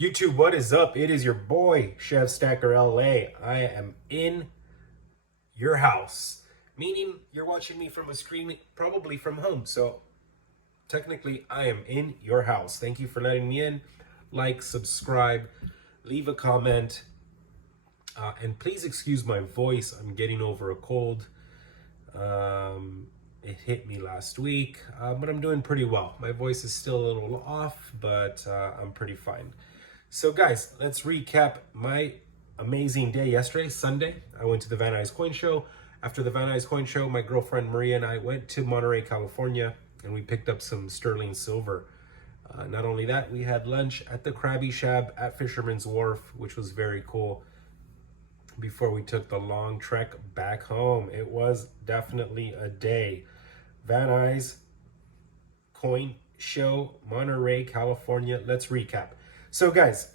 YouTube, what is up? It is your boy, Chef Stacker LA. I am in your house, meaning you're watching me from a screen, probably from home. So technically, I am in your house. Thank you for letting me in. Like, subscribe, leave a comment, and please excuse my voice. I'm getting over a cold. It hit me last week, but I'm doing pretty well. My voice is still a little off, but I'm pretty fine. So guys, let's recap my amazing day yesterday, Sunday. I went to the Van Nuys Coin Show. After the Van Nuys Coin Show, my girlfriend Maria and I went to Monterey, California, and we picked up some sterling silver. Not only that, we had lunch at the Krabby Shab at Fisherman's Wharf, which was very cool, before we took the long trek back home. It was definitely a day. Van Nuys Coin Show, Monterey, California. Let's recap. So guys,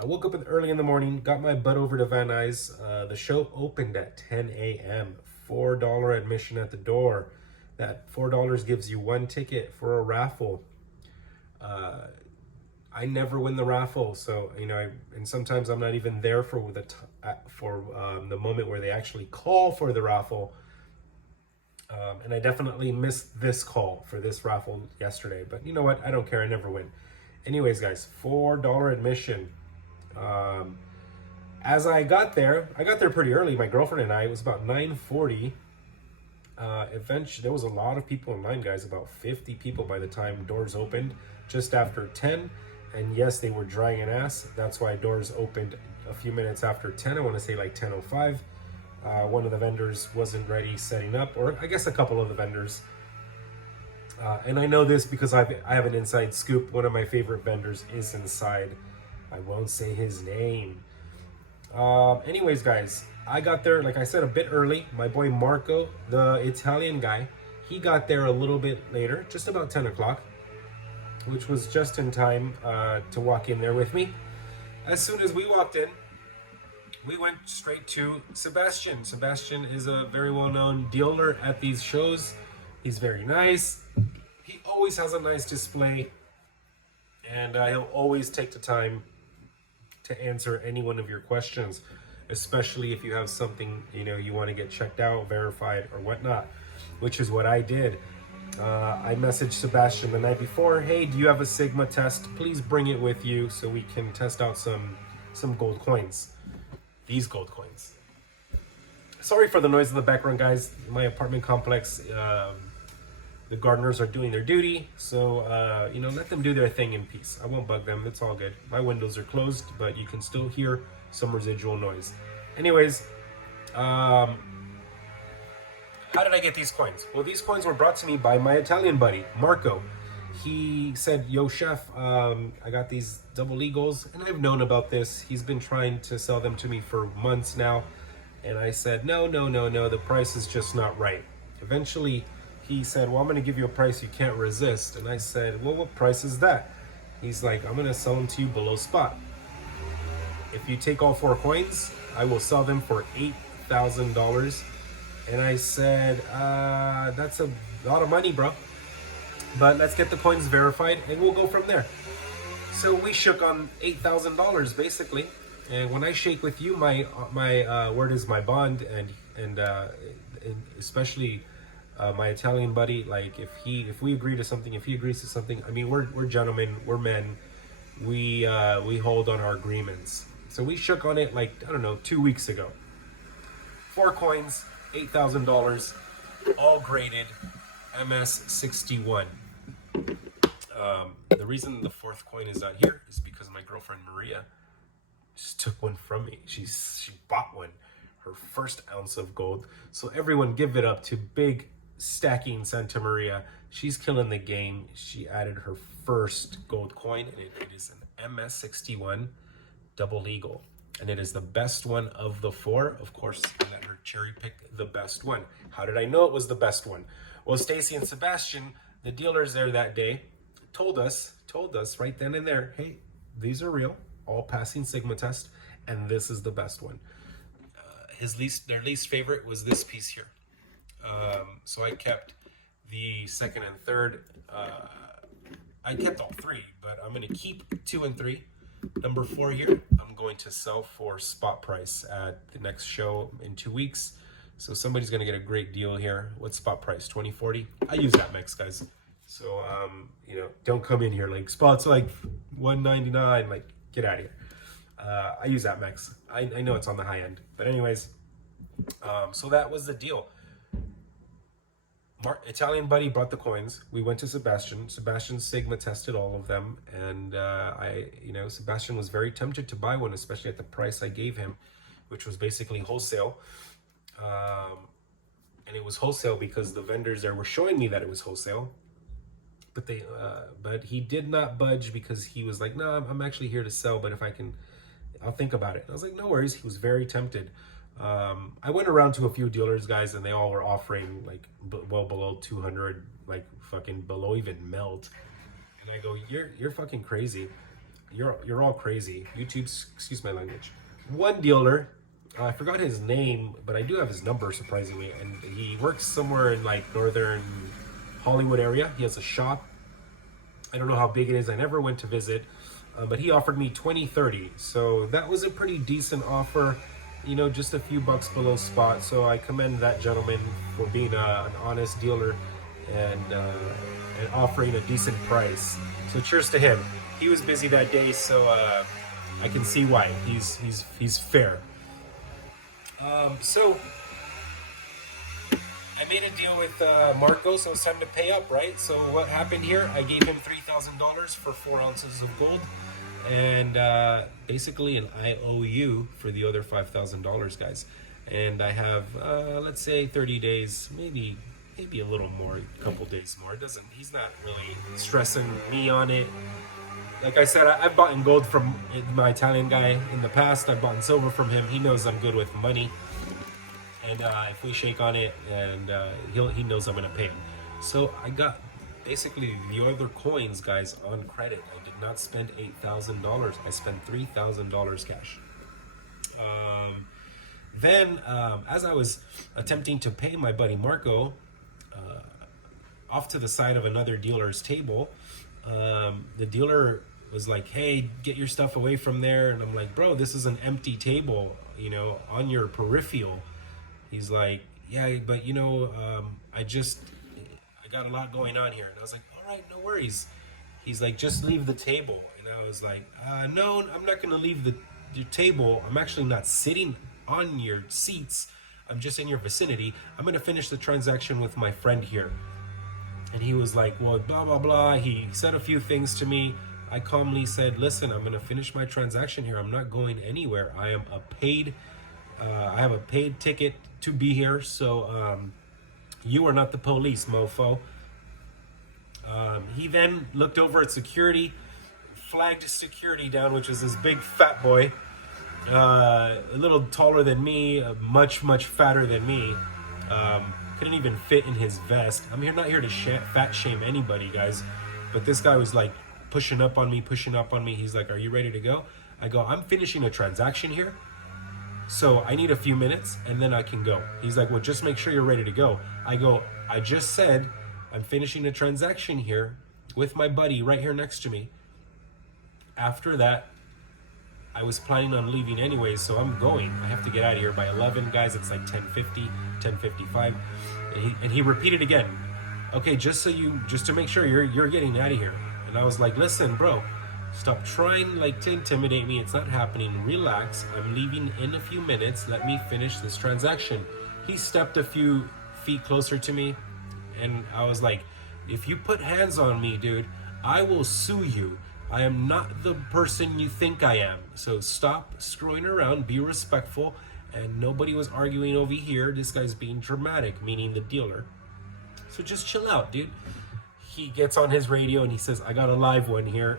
I woke up early in the morning, got my butt over to Van Nuys. The show opened at 10 a.m. $4 admission at the door. That $4 gives you one ticket for a raffle. I never win the raffle, so and sometimes I'm not even there for the moment where they actually call for the raffle. And I definitely missed this call for this raffle yesterday, but you know what? I don't care. I never win. Anyways, guys, $4 admission. As I got there pretty early. My girlfriend and I, it was about 9:40. Eventually, there was a lot of people in line, guys, about 50 people by the time doors opened, just after 10. And yes, they were drying an ass. That's why doors opened a few minutes after 10. I want to say like 10:05. One of the vendors wasn't ready setting up, or I guess a couple of the vendors. And I know this because I have an inside scoop. One of my favorite vendors is inside. I won't say his name. Anyways, guys, I got there, like I said, a bit early. My boy Marco, the Italian guy, he got there a little bit later, just about 10 o'clock, which was just in time to walk in there with me. As soon as we walked in, we went straight to Sebastian. Sebastian is a very well-known dealer at these shows. He's very nice. He always has a nice display, and he'll always take the time to answer any one of your questions, especially if you have something you want to get checked out, verified, or whatnot, which is what I did. I messaged Sebastian the night before. Hey, do you have a Sigma test? Please bring it with you so we can test out some gold coins. These gold coins. Sorry for the noise in the background, guys. My apartment complex, the gardeners are doing their duty, so let them do their thing in peace. I won't bug them. It's all good. My windows are closed, but you can still hear some residual noise. Anyways, how did I get these coins? Well, these coins were brought to me by my Italian buddy, Marco. He said, yo, chef, I got these double eagles, and I've known about this. He's been trying to sell them to me for months now. And I said, no, the price is just not right. Eventually, he said, well, I'm going to give you a price you can't resist. And I said, well, what price is that? He's like, I'm going to sell them to you below spot. If you take all 4 coins, I will sell them for $8,000. And I said, that's a lot of money, bro. But let's get the coins verified and we'll go from there. So we shook on $8,000 basically. And when I shake with you, my word is my bond, and especially my Italian buddy. Like if we agree to something, if he agrees to something, I mean we're gentlemen, we're men. We hold on our agreements. So we shook on it like 2 weeks ago. 4 coins, $8,000, all graded MS61. The reason the 4th coin is not here is because my girlfriend Maria just took one from me. She bought one, her first ounce of gold. So everyone give it up to Big Stacking Santa Maria. She's killing the game. She added her first gold coin, and it is an MS61 double eagle. And it is the best one of the 4. Of course, I let her cherry pick the best one. How did I know it was the best one? Well, Stacy and Sebastian, the dealers there that day, told us right then and there, hey, these are real, all passing Sigma test, and this is the best one. Their least favorite was this piece here. So I kept the 2nd and 3rd. I kept all 3, but I'm gonna keep 2 and 3. Number 4 here, I'm going to sell for spot price at the next show in 2 weeks. So somebody's gonna get a great deal here. What's spot price? 2040. I use that mix, guys. So you know, don't come in here like spots like 199. Like, get out of here. I use that mix. I know it's on the high end, but anyways, so that was the deal. Italian buddy brought the coins. We went to Sebastian. Sebastian Sigma tested all of them, and you know, Sebastian was very tempted to buy one, especially at the price I gave him, which was basically wholesale. And it was wholesale because the vendors there were showing me that it was wholesale, but he did not budge because he was like, "No, I'm actually here to sell, but if I can, I'll think about it." I was like, "No worries." He was very tempted. I went around to a few dealers, guys, and they all were offering like well below 200, like fucking below even melt. And I go, "You're fucking crazy. You're all crazy." YouTube's, excuse my language. One dealer, I forgot his name, but I do have his number surprisingly, and he works somewhere in like northern Hollywood area. He has a shop. I don't know how big it is. I never went to visit, but he offered me 2030. So that was a pretty decent offer. You know, just a few bucks below spot. So I commend that gentleman for being an honest dealer and offering a decent price. So cheers to him. He was busy that day, so I can see why. He's fair. So I made a deal with Marco, so it's time to pay up, right? So what happened here? I gave him $3,000 for 4 ounces of gold. And basically an IOU for the other $5,000, guys. And I have, let's say 30 days, maybe a little more, a couple days more. He's not really stressing me on it. Like I said, I've bought in gold from my Italian guy in the past. I've bought in silver from him. He knows I'm good with money. And if we shake on it, and he knows I'm gonna pay him. So I got basically the other coins, guys, on credit. I did not spend $8,000. I spent $3,000 cash. Then, as I was attempting to pay my buddy Marco, off to the side of another dealer's table, the dealer was like, "Hey, get your stuff away from there." And I'm like, "Bro, this is an empty table, you know, on your peripheral." He's like, "Yeah, but you know, I got a lot going on here." And I was like, "All right, no worries." He's like, "Just leave the table." And I was like, "No, I'm not going to leave your table. I'm actually not sitting on your seats. I'm just in your vicinity. I'm going to finish the transaction with my friend here." And he was like, "Well, blah, blah, blah." He said a few things to me. I calmly said, "Listen, I'm going to finish my transaction here. I'm not going anywhere. I have a paid ticket to be here. So, you are not the police, mofo." He then looked over at security, flagged security down, which is this big fat boy, a little taller than me, much fatter than me. Couldn't even fit in his vest. I'm not here to fat shame anybody, guys, but this guy was like pushing up on me. He's like, "Are you ready to go?" I go, "I'm finishing a transaction here, so I need a few minutes and then I can go." He's like, "Well, just make sure you're ready to go." I go, "I just said I'm finishing a transaction here with my buddy right here next to me. After that, I was planning on leaving anyways, so I'm going. I have to get out of here by 11, guys. It's like 10:50, 10:55. And he repeated again, "Okay, just to make sure you're getting out of here." And I was like, "Listen, bro, stop trying like to intimidate me. It's not happening. Relax. I'm leaving in a few minutes. Let me finish this transaction." He stepped a few feet closer to me, and I was like, "If you put hands on me, dude, I will sue you. I am not the person you think I am. So stop screwing around, be respectful." And nobody was arguing over here. This guy's being dramatic, meaning the dealer. So just chill out, dude. He gets on his radio and he says, "I got a live one here."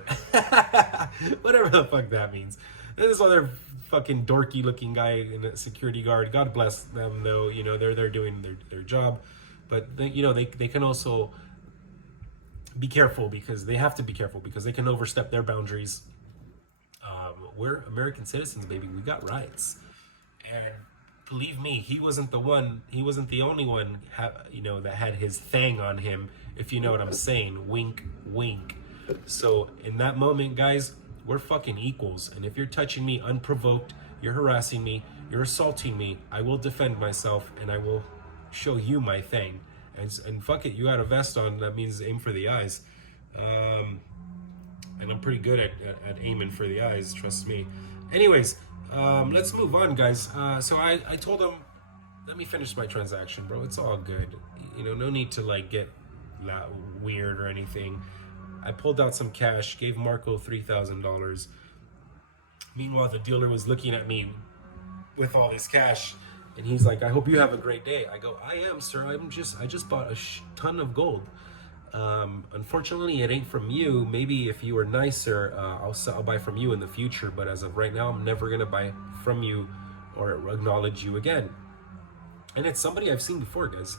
Whatever the fuck that means. And this other fucking dorky looking guy in a security guard, God bless them though, you know, they're doing their job. But they can also be careful, because they have to be careful because they can overstep their boundaries. We're American citizens, baby. We got rights. And believe me, he wasn't the only one that had his thing on him, if you know what I'm saying. Wink, wink. So in that moment, guys, we're fucking equals. And if you're touching me unprovoked, you're harassing me, you're assaulting me, I will defend myself and I will show you my thing. And fuck it, you got a vest on, that means aim for the eyes. And I'm pretty good at aiming for the eyes, trust me. Anyways, let's move on, guys. So I told him, let me finish my transaction, bro. It's all good. You know, no need to like get weird or anything. I pulled out some cash, gave Marco $3,000. Meanwhile, the dealer was looking at me with all this cash, and he's like, I hope you have a great day. I go, I am, sir. I just bought a ton of gold. Unfortunately, it ain't from you. Maybe if you were nicer, I'll buy from you in the future. But as of right now, I'm never gonna buy from you or acknowledge you again. And it's somebody I've seen before, guys.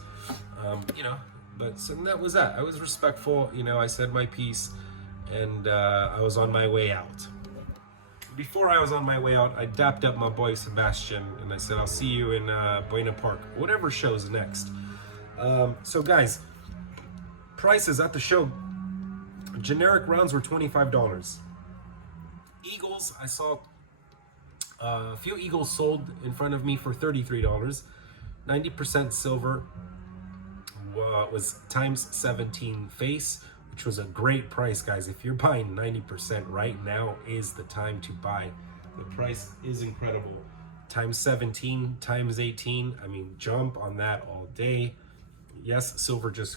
You know, but so that was that. I was respectful. You know, I said my piece, and I was on my way out. Before I was on my way out, I dapped up my boy Sebastian, and I said, I'll see you in Buena Park, whatever show's next. So guys, prices at the show, generic rounds were $25. Eagles, I saw a few Eagles sold in front of me for $33. 90% silver was times 17 face, which was a great price, guys. If you're buying 90% right now is the time to buy. The price is incredible. Times 17, times 18, I mean, jump on that all day. Yes, silver just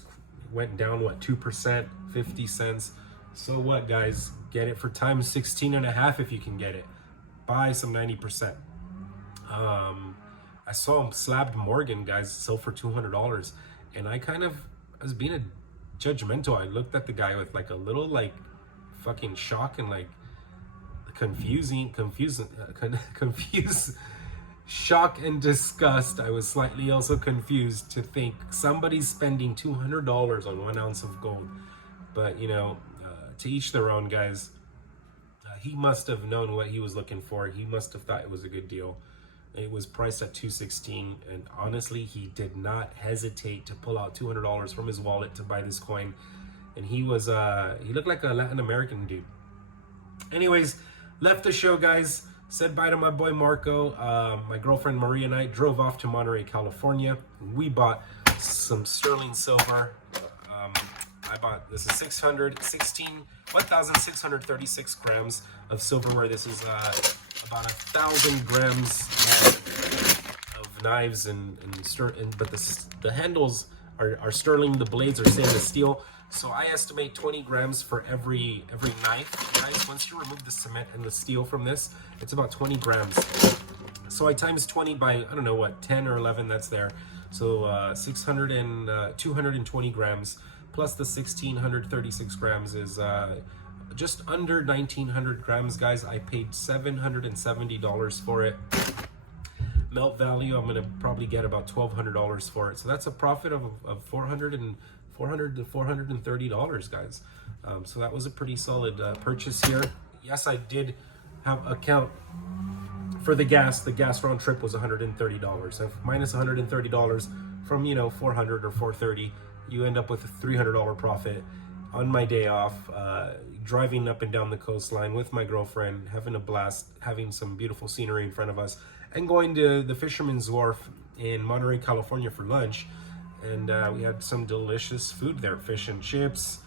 went down, what, 2%, 50 cents. So what, guys? Get it for times 16 and a half if you can get it. Buy some 90%. I saw him slabbed Morgan, guys, sell for $200. And I was being a judgmental. I looked at the guy with like a little like fucking shock and like confused shock and disgust. I was slightly also confused to think somebody's spending $200 on 1 ounce of gold. But you know, to each their own, guys. He must have known what he was looking for. He must have thought it was a good deal. It was priced at $216, and honestly, he did not hesitate to pull out $200 from his wallet to buy this coin. And he was he looked like a Latin American dude. Anyways, left the show, guys. Said bye to my boy Marco. My girlfriend Maria and I drove off to Monterey, California. We bought some sterling silver. I bought, this is 1,636 grams of silverware. This is about 1,000 grams of knives but the handles are sterling, the blades are stainless steel. So I estimate 20 grams for every knife, guys. Once you remove the cement and the steel from this, it's about 20 grams. So I times 20 by, I don't know what, 10 or 11, that's there. So 220 grams plus the 1,636 grams is just under 1,900 grams, guys. I paid $770 for it. Melt value, I'm gonna probably get about $1,200 for it. So that's a profit of $400 to $430, guys. So that was a pretty solid purchase here. Yes, I did have a count for the gas. The gas round trip was $130. So minus $130 from, you know, $400 or $430, you end up with a $300 profit on my day off, driving up and down the coastline with my girlfriend, having a blast, having some beautiful scenery in front of us, and going to the Fisherman's Wharf in Monterey, California for lunch. And we had some delicious food there, fish and chips,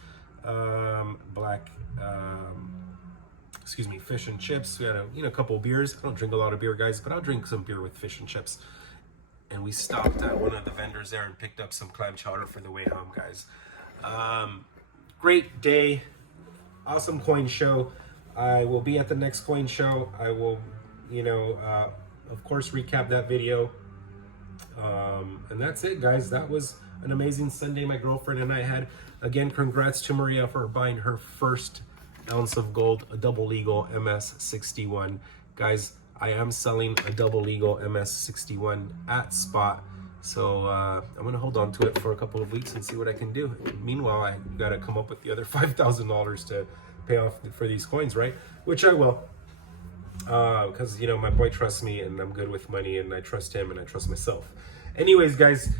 fish and chips. We had a couple of beers. I don't drink a lot of beer, guys, but I'll drink some beer with fish and chips. And we stopped at one of the vendors there and picked up some clam chowder for the way home, guys. Great day, awesome coin show. I will be at the next coin show. I will, of course, recap that video. And that's it, guys. That was an amazing Sunday my girlfriend and I had. Again, congrats to Maria for buying her first ounce of gold, a double legal MS61. Guys, I am selling a double legal MS61 at spot. So I'm gonna hold on to it for a couple of weeks and see what I can do. Meanwhile, I gotta come up with the other $5,000 to pay off for these coins, right? Which I will. Because my boy trusts me and I'm good with money and I trust him and I trust myself. Anyways, guys,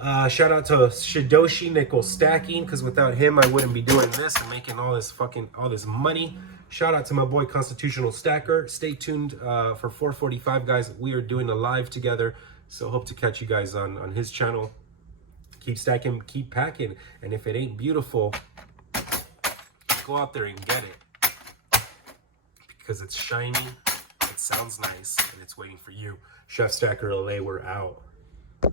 Shout out to Shidoshi Nickel Stacking, because without him I wouldn't be doing this and making all this money. Shout out to my boy Constitutional Stacker. Stay tuned for 445, guys. We are doing a live together, so hope to catch you guys on his channel. Keep stacking, keep packing, and if it ain't beautiful, go out there and get it, because it's shiny, it sounds nice, and it's waiting for you. Chef Stacker LA, we're out.